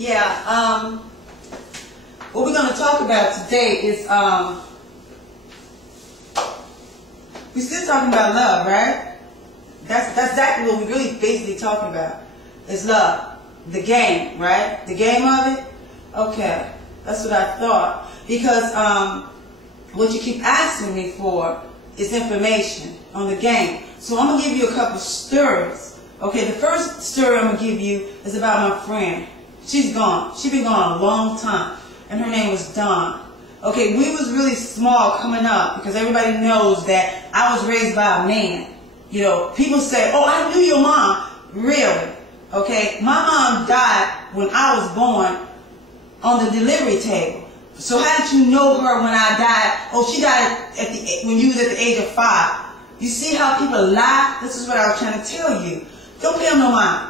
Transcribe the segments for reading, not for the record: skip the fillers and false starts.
Yeah, what we're going to talk about today is, we're still talking about love, right? That's exactly what we're really basically talking about, is love. The game, right? The game of it? Okay, that's what I thought. Because what you keep asking me for is information on the game. So I'm going to give you a couple stories. Okay, the first story I'm going to give you is about my friend. She's gone. She's been gone a long time. And her name was Dawn. Okay, we was really small coming up because everybody knows that I was raised by a man. You know, people say, oh, I knew your mom. Really? Okay, my mom died when I was born on the delivery table. So how did you know her when I died? Oh, she died when you was at the age of 5. You see how people lie? This is what I was trying to tell you. Don't pay them no mind.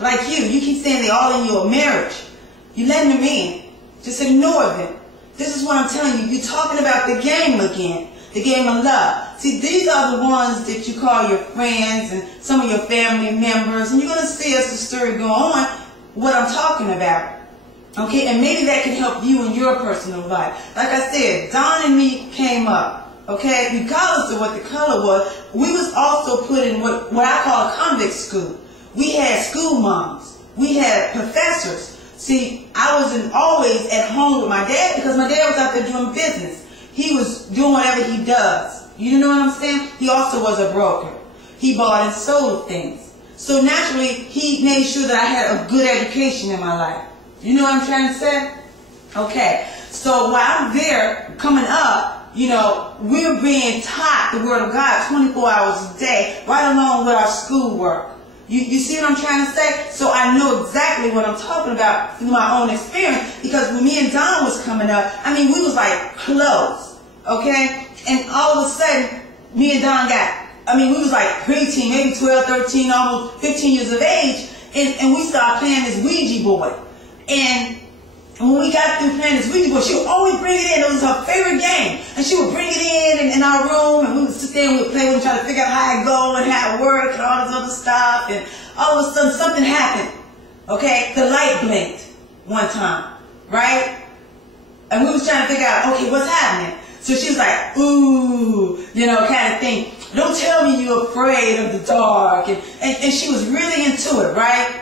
Like you keep saying they're all in your marriage. You letting them in. Just ignore them. This is what I'm telling you. You're talking about the game again. The game of love. See, these are the ones that you call your friends and some of your family members. And you're going to see as the story go on what I'm talking about. Okay, and maybe that can help you in your personal life. Like I said, Don and me came up, okay, regardless of what the color was. We was also put in what I call a convict school. We had school moms. We had professors. See, I wasn't always at home with my dad because my dad was out there doing business. He was doing whatever he does. You know what I'm saying? He also was a broker. He bought and sold things. So naturally, he made sure that I had a good education in my life. You know what I'm trying to say? Okay. So while I'm there coming up, you know, we're being taught the Word of God 24 hours a day, right along with our schoolwork. You see what I'm trying to say? So I know exactly what I'm talking about through my own experience, because when me and Don was coming up, I mean, we was like close, okay? And all of a sudden, me and Don we was like preteen, maybe 12, 13, almost 15 years of age, and we started playing this Ouija board. And when we got through playing this Ouija board, she would always bring it in. It was her favorite game. And she would bring it in our room, and we would sit there and we would play with it, try to figure out how it go and how it worked and all this other stuff. And all of a sudden, something happened. Okay? The light blinked one time. Right? And we was trying to figure out, okay, what's happening? So she was like, ooh, you know, kind of thing. Don't tell me you're afraid of the dark. And she was really into it, right?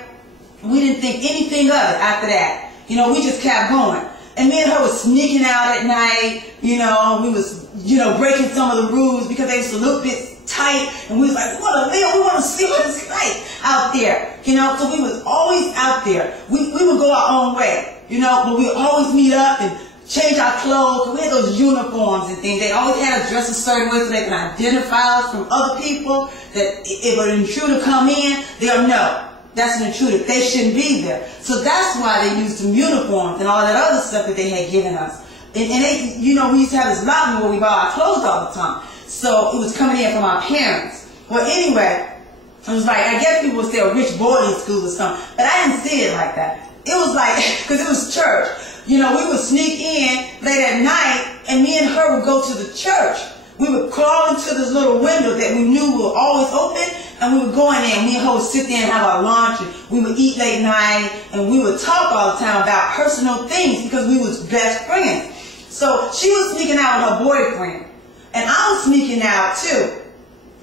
We didn't think anything of it after that. You know, we just kept going. And me and her was sneaking out at night. You know, we was, you know, breaking some of the rules because they was a little bit tight. And we was like, we want to see what it's like out there. You know, so we was always out there. We would go our own way, you know, but we would always meet up and change our clothes. We had those uniforms and things. They always had us dress a certain way so they can identify us from other people. That if an intruder come in, they'll know. That's an intruder. They shouldn't be there. So that's why they used them uniforms and all that other stuff that they had given us. And they, you know, we used to have this lobby where we buy our clothes all the time. So it was coming in from our parents. Well, anyway, it was like, I guess people would say a rich boarding school or something. But I didn't see it like that. It was like, because it was church. You know, we would sneak in late at night, and me and her would go to the church. We would crawl into this little window that we knew were always open, and we would go in there, and me and her would sit there and have our lunch, and we would eat late night, and we would talk all the time about personal things because we was best friends. So she was sneaking out with her boyfriend, and I was sneaking out too,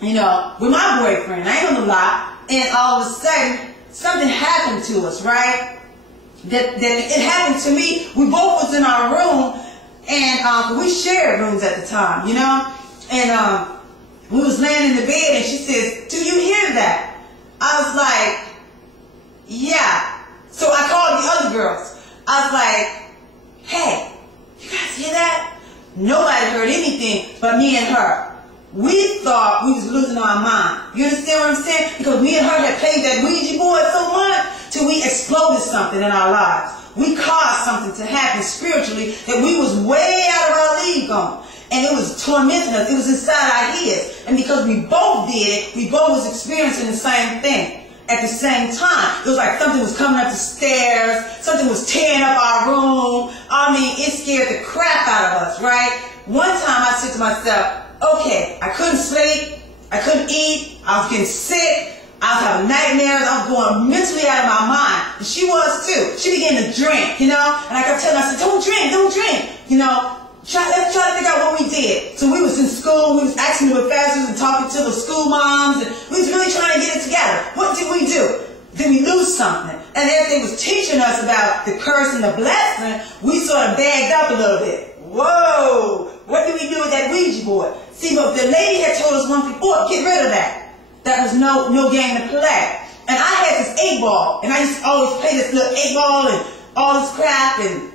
you know, with my boyfriend. I ain't gonna lie. And all of a sudden, something happened to us, right? That it happened to me. We both was in our room, and we shared rooms at the time, you know. And we was laying in the bed, and she says, "Do you hear that?" I was like, "Yeah." So I called the other girls. I was like, "Hey, you guys hear that?" Nobody heard anything but me and her. We thought we was losing our mind. You understand what I'm saying? Because me and her had played that Ouija board so much till we exploded something in our lives. We caused something to happen spiritually that we was way out of our league on. And it was tormenting us. It was inside our heads. And because we both did it, we both was experiencing the same thing at the same time. It was like something was coming up the stairs. Something was tearing up our room. I mean, it scared the crap out of us, right? One time I said to myself, okay, I couldn't sleep. I couldn't eat. I was getting sick. I was having nightmares. I was going mentally out of my mind. And she was too. She began to drink, you know. And I kept telling her, I said, don't drink, don't drink. You know, let's try to figure out what we did. So we was in school. We was asking the professors and talking to the school moms. And we was really trying to get it together. What did we do? Did we lose something? And as they was teaching us about the curse and the blessing, we sort of bagged up a little bit. Whoa, what do we do with that Ouija board? See, but the lady had told us once before, get rid of that. That was no game to play. And I had this 8-ball, and I used to always play this little 8-ball and all this crap, and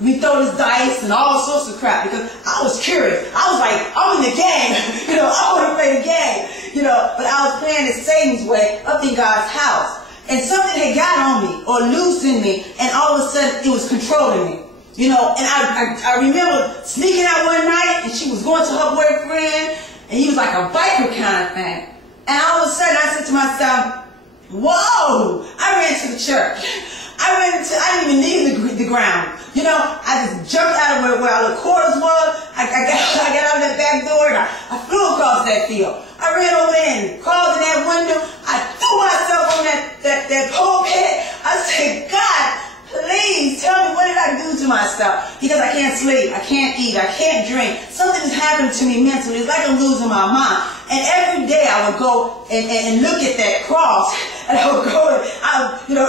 we throw this dice and all sorts of crap because I was curious. I was like, I'm in the game, you know, I want to play the game, you know, but I was playing it Satan's way up in God's house. And something had got on me or loosened me, and all of a sudden it was controlling me. You know, and I remember sneaking out one night, and she was going to her boyfriend, and he was like a biker kind of thing. And all of a sudden I said to myself, whoa, I ran to the church. I didn't even leave the ground. You know, I just jumped out of where all the quarters were. I got out of that back door, and I flew across that field. I ran over there and crawled in that window. I threw myself on that pulpit. I said, God, please tell me, what did I do to myself? Because I can't sleep, I can't eat, I can't drink. Something has happened to me mentally. It's like I'm losing my mind. And every day I would go and look at that cross, and I would go and I would, you know,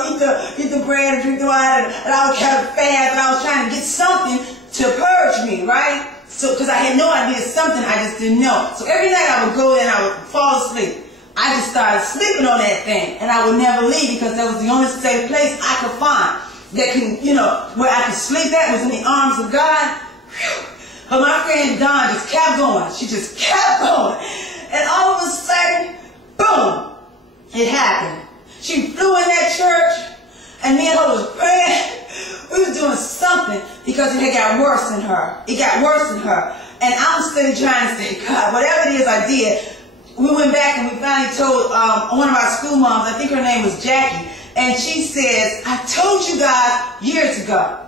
eat the bread and drink the wine, and I would kind of fast, and I was trying to get something to purge me, right? So, because I had no idea something, I just didn't know. So every night I would go and I would fall asleep. I just started sleeping on that thing, and I would never leave because that was the only safe place I could find that can, you know, where I could sleep at was in the arms of God. Whew. But my friend Dawn just kept going. She just kept going. And all of a sudden, boom, it happened. She flew in that church, and me and her was praying. We were doing something because it had got worse in her. It got worse in her. And I'm still trying to say, God, whatever it is I did, we went back and we finally told one of our school moms, I think her name was Jackie, and she says, I told you guys years ago,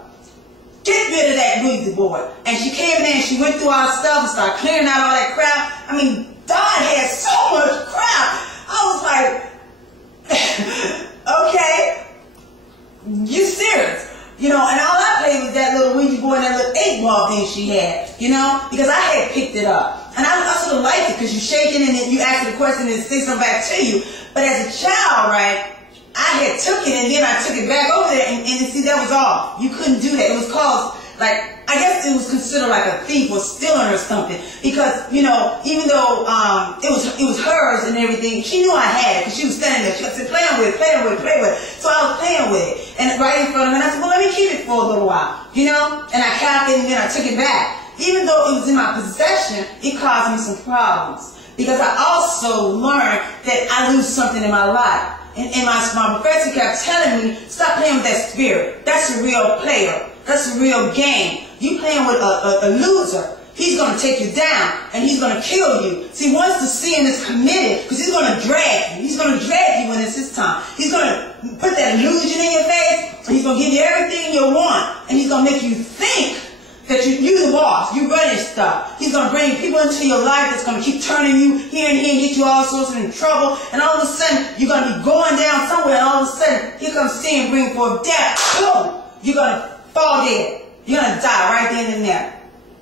get rid of that Ouija board. And she came in and she went through our stuff and started clearing out all that crap. I mean, Dawn had so much crap. I was like, okay, you serious? You know, and all I played was that little Ouija board and that little 8-ball thing she had, you know, because I had picked it up. And I sort of liked it because you're shaking and then you ask the question and it says something back to you. But as a child, right, I had took it and then I took it back over there and see, that was off. You couldn't do that. It was called, like, I guess it was considered like a thief or stealing or something. Because, you know, even though it was hers and everything, she knew I had it because she was standing there. She said, play with it, play with it, play with it. So I was playing with it. And right in front of her, and I said, well, let me keep it for a little while, you know? And I capped it and then I took it back. Even though it was in my possession, it caused me some problems. Because I also learned that I lose something in my life. And my professor kept telling me, stop playing with that spirit. That's a real player. That's a real game. You playing with a loser. He's going to take you down, and he's going to kill you. See, once the sin is committed, because he's going to drag you. He's going to drag you when it's his time. He's going to put that illusion in your face, and he's going to give you everything you want, and he's going to make you think that you're the boss, you running stuff. He's going to bring people into your life that's going to keep turning you here and here and get you all sorts of trouble. And all of a sudden, you're going to be going down somewhere, and all of a sudden, here comes sin, bring forth death. Boom! You're going to fall dead. You're going to die right then and there.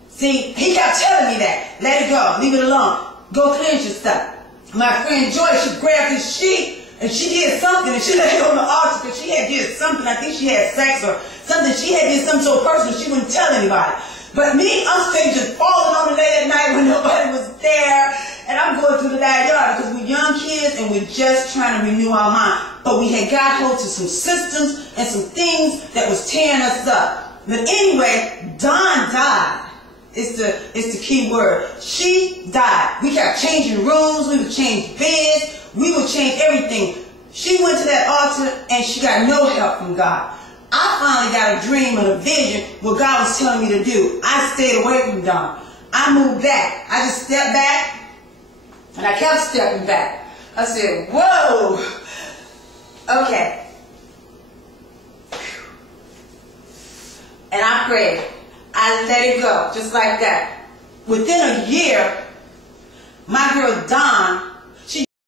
See, he kept telling me that. Let it go. Leave it alone. Go cleanse your stuff. My friend Joy, she grabbed this sheet, and she did something, and she laid it on the altar because she had did something. I think she had sex or something. She had did something so personal she wouldn't tell anybody. But me, I'm still just falling on the late at night when nobody was there. And I'm going through the backyard because we're young kids and we're just trying to renew our mind. But we had got hold to some systems and some things that was tearing us up. But anyway, Dawn died. It's the key word. She died. We kept changing rooms. We would change beds. We would change everything. She went to that altar and she got no help from God. I finally got a dream and a vision what God was telling me to do. I stayed away from Dawn. I moved back. I just stepped back and I kept stepping back. I said, whoa, okay. And I prayed. I let it go, just like that. Within a year, my girl Dawn